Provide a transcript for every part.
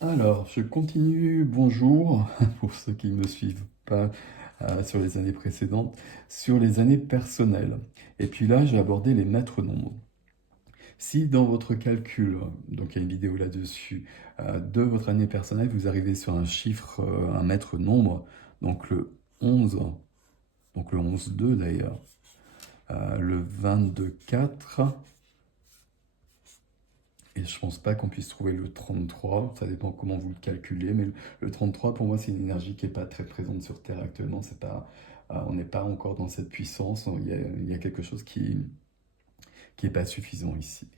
Alors, je continue, bonjour, pour ceux qui ne me suivent pas sur les années précédentes, sur les années personnelles. Et puis là, j'ai abordé les maîtres nombres. Si dans votre calcul, donc il y a une vidéo là-dessus, de votre année personnelle, vous arrivez sur un chiffre, un maître nombre, donc le 11, donc le 11-2 d'ailleurs, le 22-4, et je pense pas qu'on puisse trouver le 33, ça dépend comment vous le calculez, mais le 33 pour moi c'est une énergie qui n'est pas très présente sur Terre actuellement, c'est pas, on n'est pas encore dans cette puissance, il y a quelque chose qui est pas suffisant ici.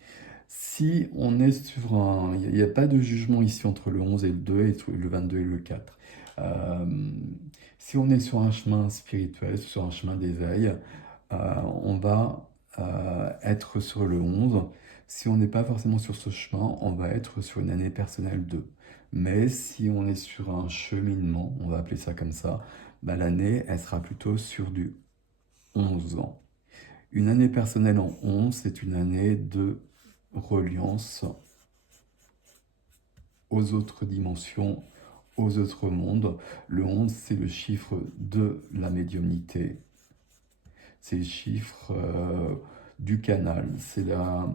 Si on est sur un... Il n'y a pas de jugement ici entre le 11 et le 2, et le 22 et le 4. Euh, Si on est sur un chemin spirituel, sur un chemin d'éveil, on va être sur le 11. Si on n'est pas forcément sur ce chemin, on va être sur une année personnelle 2. Mais si on est sur un cheminement, on va appeler ça comme ça, bah, l'année, elle sera plutôt sur du 11 ans. Une année personnelle en 11, c'est une année de reliance aux autres dimensions, aux autres mondes. Le 11, c'est le chiffre de la médiumnité. C'est le chiffre du canal. C'est la,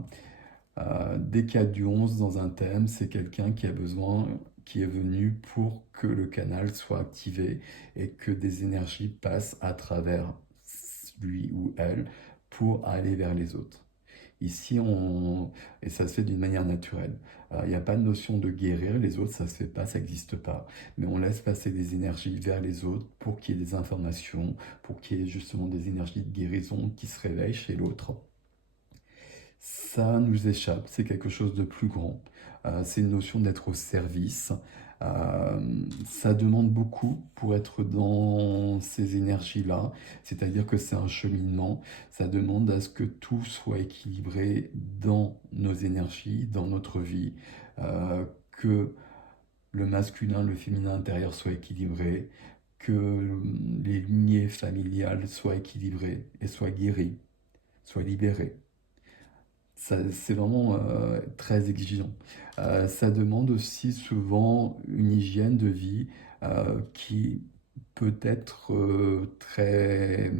dès qu'il y a du 11 dans un thème, c'est quelqu'un qui a besoin, qui est venu pour que le canal soit activé et que des énergies passent à travers lui ou elle pour aller vers les autres. Ici, et ça se fait d'une manière naturelle. Il n'y a pas de notion de guérir les autres, ça se fait pas, ça n'existe pas. Mais on laisse passer des énergies vers les autres pour qu'il y ait des informations, pour qu'il y ait justement des énergies de guérison qui se réveillent chez l'autre. Ça nous échappe, c'est quelque chose de plus grand. C'est une notion d'être au service. Ça demande beaucoup pour être dans ces énergies-là, c'est-à-dire que c'est un cheminement. Ça demande à ce que tout soit équilibré dans nos énergies, dans notre vie, que le masculin, le féminin intérieur soient équilibrés, que les lignées familiales soient équilibrées et soient guéries, soient libérées. C'est vraiment très exigeant. Ça demande aussi souvent une hygiène de vie qui peut être très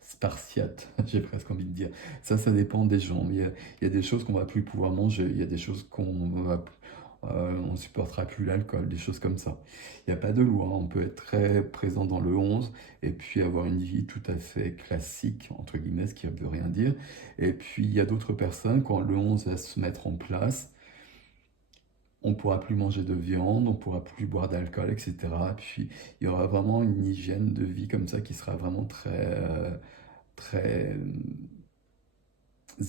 spartiate, j'ai presque envie de dire. Ça dépend des gens. Il y a des choses qu'on va plus pouvoir manger, il y a des choses on supportera plus l'alcool, des choses comme ça. Il n'y a pas de loi, on peut être très présent dans le 11 et puis avoir une vie tout à fait classique, entre guillemets, ce qui ne veut rien dire. Et puis il y a d'autres personnes, quand le 11 va se mettre en place, on ne pourra plus manger de viande, on ne pourra plus boire d'alcool, etc. Puis il y aura vraiment une hygiène de vie comme ça qui sera vraiment très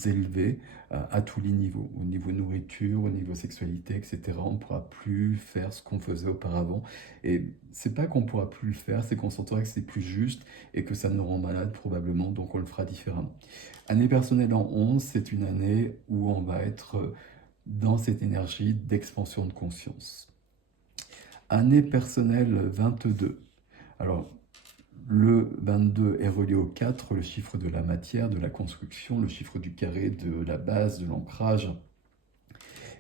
élevés à tous les niveaux, au niveau nourriture, au niveau sexualité, etc. On ne pourra plus faire ce qu'on faisait auparavant. Et c'est pas qu'on pourra plus le faire, c'est qu'on sentira que c'est plus juste et que ça nous rend malade probablement, donc on le fera différemment. Année personnelle en 11, c'est une année où on va être dans cette énergie d'expansion de conscience. Année personnelle 22. Alors, le 22 est relié au 4, le chiffre de la matière, de la construction, le chiffre du carré, de la base, de l'ancrage.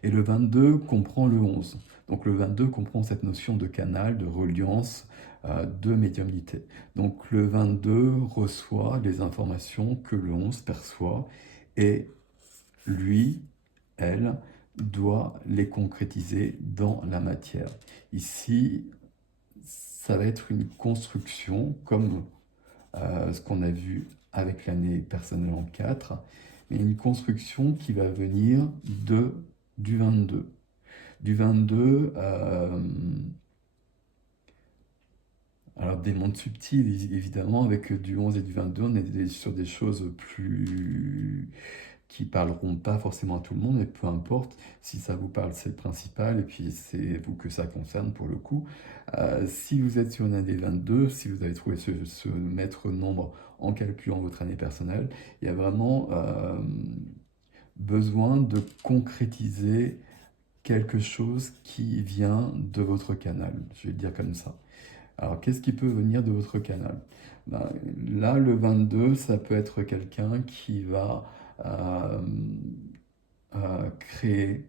Et le 22 comprend le 11. Donc le 22 comprend cette notion de canal, de reliance, de médiumnité. Donc le 22 reçoit les informations que le 11 perçoit et lui, elle, doit les concrétiser dans la matière. Ici, ça va être une construction comme ce qu'on a vu avec l'année personnelle en 4, mais une construction qui va venir du 22. Du 22, alors des mondes subtils, évidemment, avec du 11 et du 22, on est sur des choses plus qui parleront pas forcément à tout le monde, mais peu importe, si ça vous parle, c'est le principal, et puis c'est vous que ça concerne pour le coup. Si vous êtes sur une année 22, si vous avez trouvé ce maître nombre en calculant votre année personnelle, il y a vraiment besoin de concrétiser quelque chose qui vient de votre canal, je vais le dire comme ça. Alors, qu'est-ce qui peut venir de votre canal? Ben, là, le 22, ça peut être quelqu'un qui va créer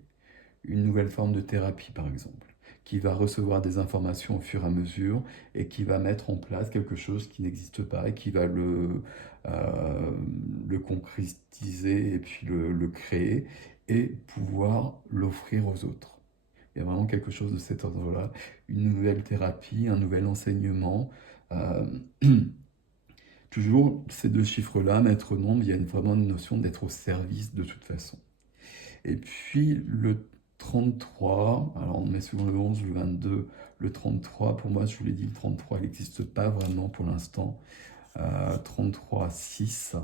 une nouvelle forme de thérapie, par exemple. qui va recevoir des informations au fur et à mesure et qui va mettre en place quelque chose qui n'existe pas et qui va le concrétiser et puis le créer et pouvoir l'offrir aux autres. Il y a vraiment quelque chose de cet ordre-là, une nouvelle thérapie, un nouvel enseignement. Euh, Toujours ces deux chiffres-là, maître nombre, il y a vraiment une notion d'être au service de toute façon. Et puis le 33, alors on met souvent le 11, le 22, le 33, pour moi je vous l'ai dit, le 33 il n'existe pas vraiment pour l'instant. 33, 6,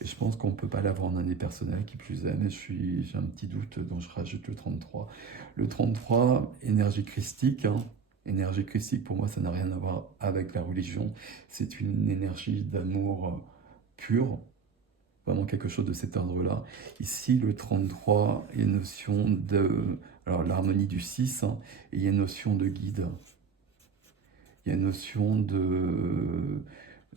et je pense qu'on ne peut pas l'avoir en année personnelle, qui plus est, mais j'ai un petit doute, donc je rajoute le 33. Le 33, énergie christique, hein. Énergie christique, pour moi, ça n'a rien à voir avec la religion. C'est une énergie d'amour pur, vraiment quelque chose de cet ordre-là. Ici, le 33, il y a une notion de... Alors, l'harmonie du 6, hein, et il y a une notion de guide. Il y a une notion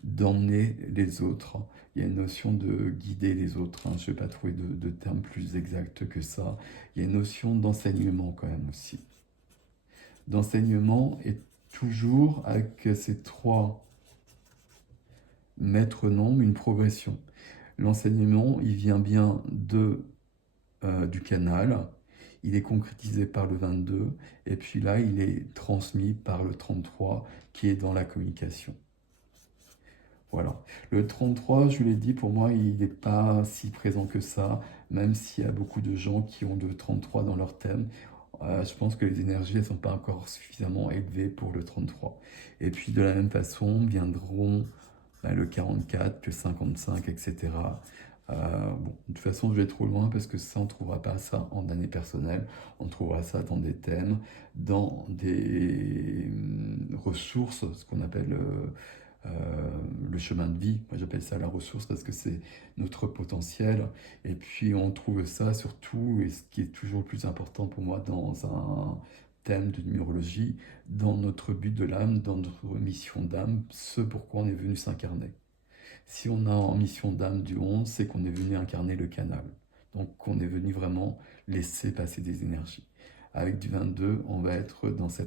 d'emmener les autres. Il y a une notion de guider les autres, hein. Je ne vais pas trouver de terme plus exact que ça. Il y a une notion d'enseignement quand même aussi. D'enseignement et toujours avec ces trois maîtres nombres, une progression. L'enseignement, il vient bien du canal, il est concrétisé par le 22, et puis là, il est transmis par le 33, qui est dans la communication. Voilà. Le 33, je vous l'ai dit, pour moi, il n'est pas si présent que ça, même s'il y a beaucoup de gens qui ont le 33 dans leur thème. Je pense que les énergies, elles ne sont pas encore suffisamment élevées pour le 33. Et puis, de la même façon, viendront le 44, le 55, etc. Bon, de toute façon, je vais trop loin parce que ça, on ne trouvera pas ça en année personnelle. On trouvera ça dans des thèmes, dans des ressources, ce qu'on appelle le chemin de vie. Moi, j'appelle ça la ressource parce que c'est notre potentiel. Et puis, on trouve ça surtout, et ce qui est toujours le plus important pour moi dans un thème de numérologie, dans notre but de l'âme, dans notre mission d'âme, ce pourquoi on est venu s'incarner. Si on a en mission d'âme du 11, c'est qu'on est venu incarner le canal. Donc on est venu vraiment laisser passer des énergies. Avec du 22, on va être dans ce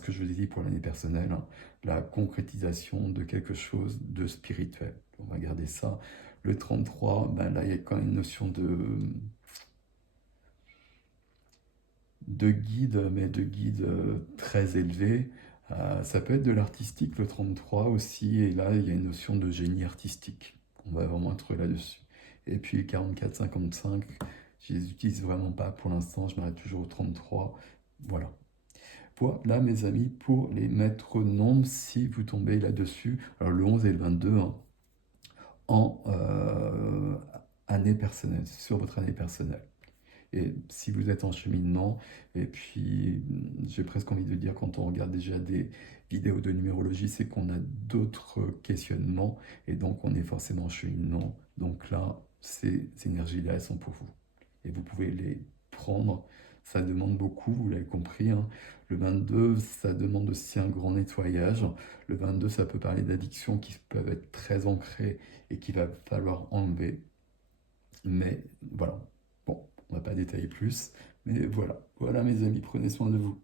que je vous ai dit pour l'année personnelle, hein, la concrétisation de quelque chose de spirituel. On va garder ça. Le 33, là il y a quand même une notion de guide, mais de guide très élevé. Ça peut être de l'artistique, le 33 aussi, et là, il y a une notion de génie artistique. On va vraiment être là-dessus. Et puis 44, 55, je les utilise vraiment pas pour l'instant, je m'arrête toujours au 33. Voilà. Voilà, mes amis, pour les maîtres nombres, si vous tombez là-dessus, alors le 11 et le 22, hein, en année personnelle, sur votre année personnelle. Et si vous êtes en cheminement, et puis j'ai presque envie de dire, quand on regarde déjà des vidéos de numérologie, c'est qu'on a d'autres questionnements, et donc on est forcément en cheminement. Donc là, ces énergies-là, elles sont pour vous. Et vous pouvez les prendre. Ça demande beaucoup, vous l'avez compris, hein. Le 22, ça demande aussi un grand nettoyage. Le 22, ça peut parler d'addictions qui peuvent être très ancrées et qu'il va falloir enlever. Mais voilà. Bon, on va pas détailler plus. Mais voilà. Voilà mes amis, prenez soin de vous.